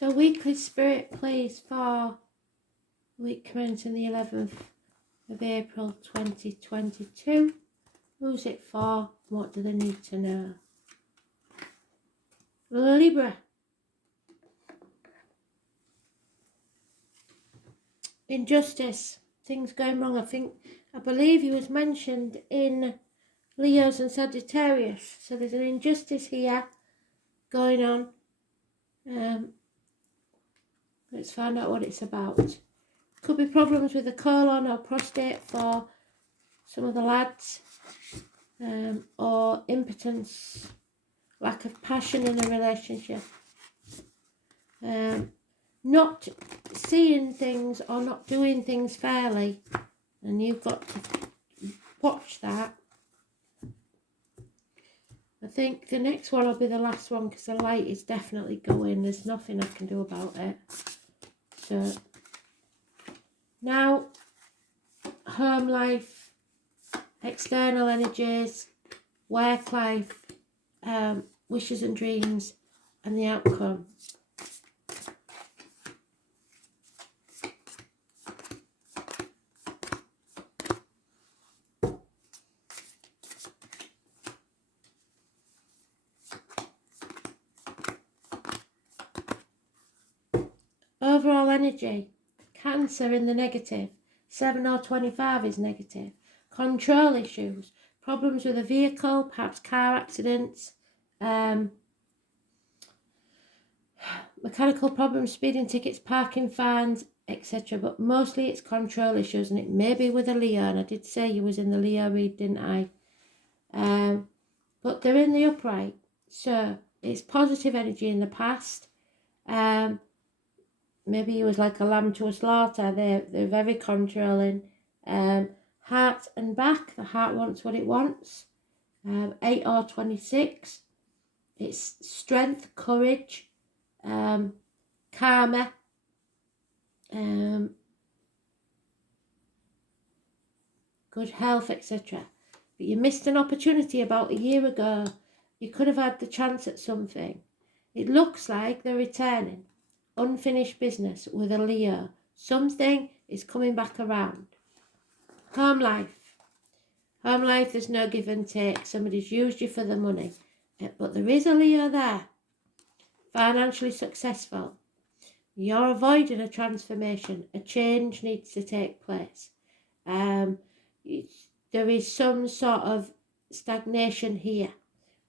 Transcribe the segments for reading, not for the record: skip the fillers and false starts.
So weekly spirit please for week commencing the 11th of April 2022. Who's it for? What do they need to know? Libra. Injustice. Things going wrong. I believe he was mentioned in Leos and Sagittarius. So there's an injustice here going on. Let's find out what it's about. Could be problems with the colon or prostate for some of the lads. Or impotence, lack of passion in a relationship. Not seeing things or not doing things fairly. And you've got to watch that. I think the next one will be the last one because the light is definitely going. There's nothing I can do about it. So now, home life, external energies, work life, wishes and dreams, and the outcome. Overall energy, Cancer in the negative, 7 or 25 is negative. Control issues, problems with a vehicle, perhaps car accidents, mechanical problems, speeding tickets, parking fines, etc. But mostly it's control issues, and it may be with a Leo, and I did say you was in the Leo read, didn't I? But they're in the upright, so it's positive energy in the past. Maybe he was like a lamb to a slaughter. They're very controlling. Heart and back. The heart wants what it wants. 8 or 26. It's strength, courage, karma. Good health, etc. But you missed an opportunity about a year ago. You could have had the chance at something. It looks like they're returning. Unfinished business with a Leo. Something is coming back around. Home life. Home life, there's no give and take. Somebody's used you for the money. But there is a Leo there. Financially successful. You're avoiding a transformation. A change needs to take place. There is some sort of stagnation here.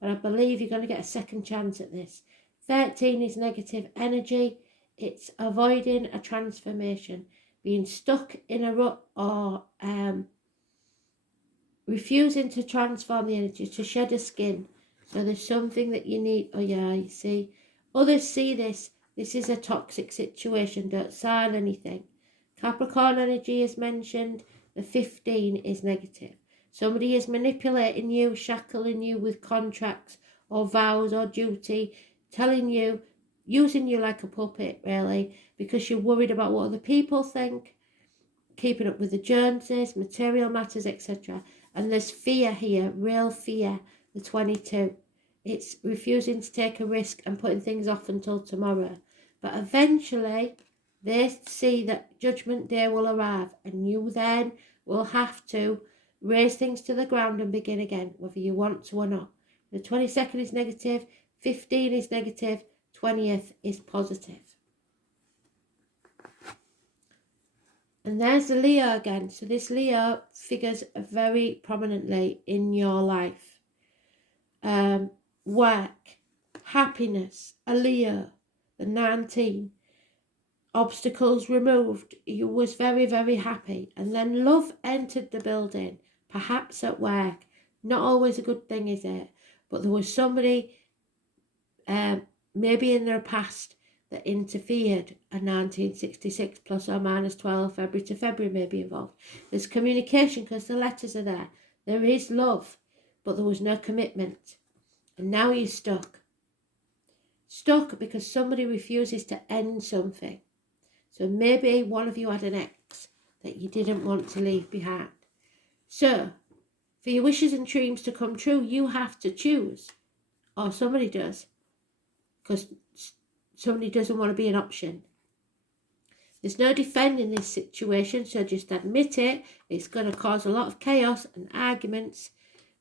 But I believe you're going to get a second chance at this. 13 is negative energy. It's avoiding a transformation, being stuck in a rut, or refusing to transform the energy, to shed a skin. So there's something that you need. Oh yeah, you see. Others see this. This is a toxic situation. Don't sign anything. Capricorn energy is mentioned. The 15 is negative. Somebody is manipulating you, shackling you with contracts or vows or duty, telling you, using you like a puppet, really, because you're worried about what other people think, keeping up with the Joneses, material matters, etc. And there's fear here, real fear, the 22. It's refusing to take a risk and putting things off until tomorrow. But eventually, they see that Judgment Day will arrive, and you then will have to raise things to the ground and begin again, whether you want to or not. The 22nd is negative, 15 is negative, 20th is positive. And there's the Leo again. So this Leo figures very prominently in your life. Work, happiness, a Leo, the 19. Obstacles removed. You was very, very happy. And then love entered the building, perhaps at work. Not always a good thing, is it? But there was somebody maybe in their past that interfered. A 1966 plus or minus 12 February to February may be involved. There's communication because the letters are there. There is love, but there was no commitment. And now you're stuck. Stuck because somebody refuses to end something. So maybe one of you had an ex that you didn't want to leave behind. So, for your wishes and dreams to come true, you have to choose. Or somebody does. Because somebody doesn't want to be an option. There's no defending this situation, so just admit it. It's going to cause a lot of chaos and arguments,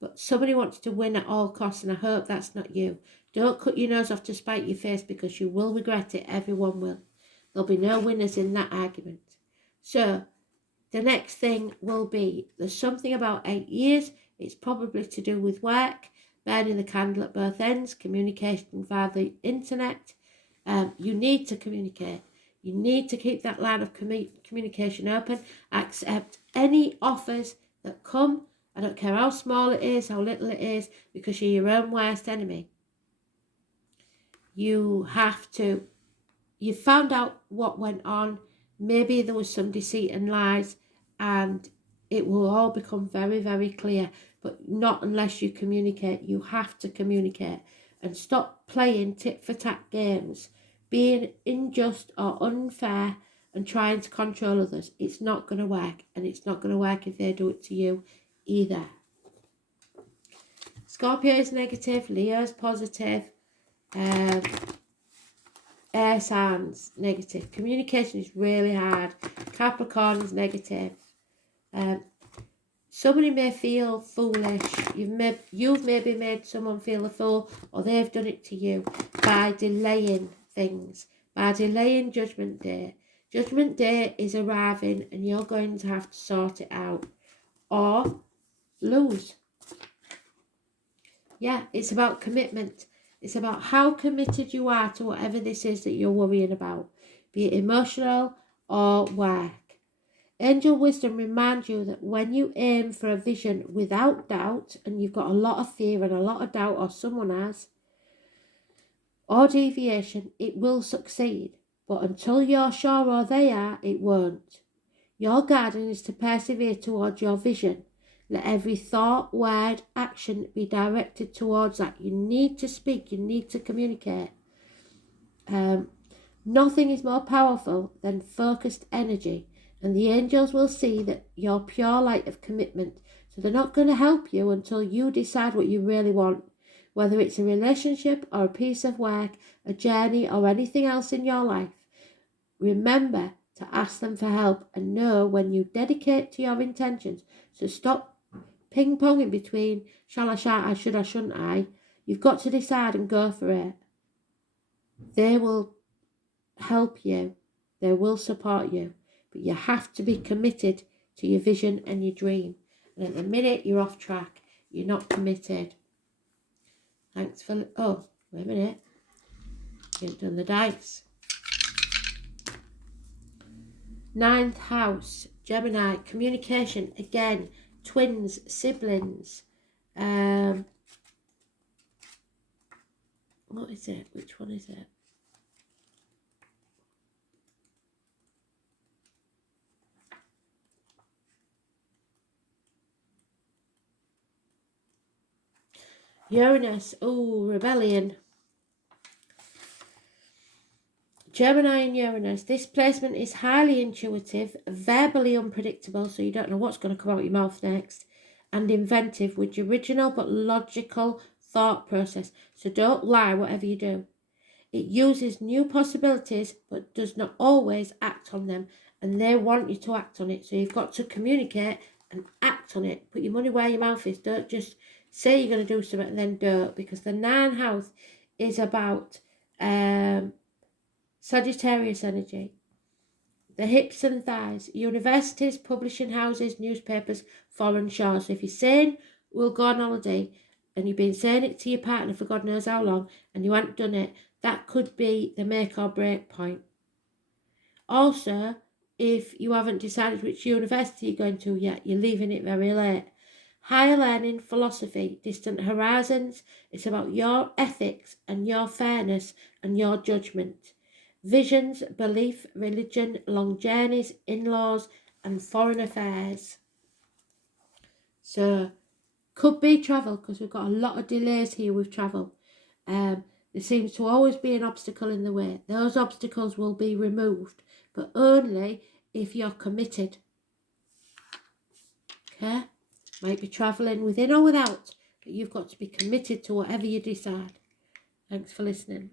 but somebody wants to win at all costs, and I hope that's not you. Don't cut your nose off to spite your face, because you will regret it. Everyone will. There'll be no winners in that argument. So the next thing will be, there's something about 8 years. It's probably to do with work, burning the candle at both ends, communication via the internet. You need to communicate. You need to keep that line of communication open. Accept any offers that come. I don't care how small it is, how little it is, because you're your own worst enemy. You have to, you found out what went on. Maybe there was some deceit and lies, and it will all become very, very clear. But not unless you communicate. You have to communicate and stop playing tit-for-tat games, being unjust or unfair and trying to control others. It's not going to work, and it's not going to work if they do it to you either. Scorpio is negative, Leo is positive, air signs negative. Communication is really hard. Capricorn is negative. Somebody may feel foolish. You've maybe made someone feel a fool, or they've done it to you by delaying things, by delaying Judgment Day. Judgment Day is arriving, and you're going to have to sort it out or lose. Yeah, it's about commitment. It's about how committed you are to whatever this is that you're worrying about, be it emotional or work. Angel wisdom reminds you that when you aim for a vision without doubt, and you've got a lot of fear and a lot of doubt, or someone has, or deviation, it will succeed. But until you're sure, or they are, it won't. Your guidance is to persevere towards your vision. Let every thought, word, action be directed towards that. You need to speak. You need to communicate. Nothing is more powerful than focused energy. And the angels will see that you're pure light of commitment. So they're not going to help you until you decide what you really want. Whether it's a relationship or a piece of work, a journey or anything else in your life. Remember to ask them for help and know when you dedicate to your intentions. So stop ping-ponging between shall I, shan't I, should I, shouldn't I. You've got to decide and go for it. They will help you. They will support you. But you have to be committed to your vision and your dream. And at the minute you're off track, you're not committed. Thanks for... Oh, wait a minute. You haven't done the dice. 9th house, Gemini, communication, again, twins, siblings. What is it? Which one is it? Uranus, oh, rebellion. Gemini and Uranus, this placement is highly intuitive, verbally unpredictable, so you don't know what's going to come out your mouth next, and inventive with your original but logical thought process. So don't lie whatever you do. It uses new possibilities but does not always act on them, and they want you to act on it. So you've got to communicate and act on it. Put your money where your mouth is. Don't just say you're going to do something and then don't, because the 9th house is about Sagittarius energy. The hips and thighs, universities, publishing houses, newspapers, foreign shores. So if you're saying we'll go on holiday and you've been saying it to your partner for God knows how long and you haven't done it, that could be the make or break point. Also, if you haven't decided which university you're going to yet, you're leaving it very late. Higher learning, philosophy, distant horizons. It's about your ethics and your fairness and your judgment. Visions, belief, religion, long journeys, in-laws and foreign affairs. So, could be travel, because we've got a lot of delays here with travel. There seems to always be an obstacle in the way. Those obstacles will be removed, but only if you're committed. Okay? Might be travelling within or without, but you've got to be committed to whatever you decide. Thanks for listening.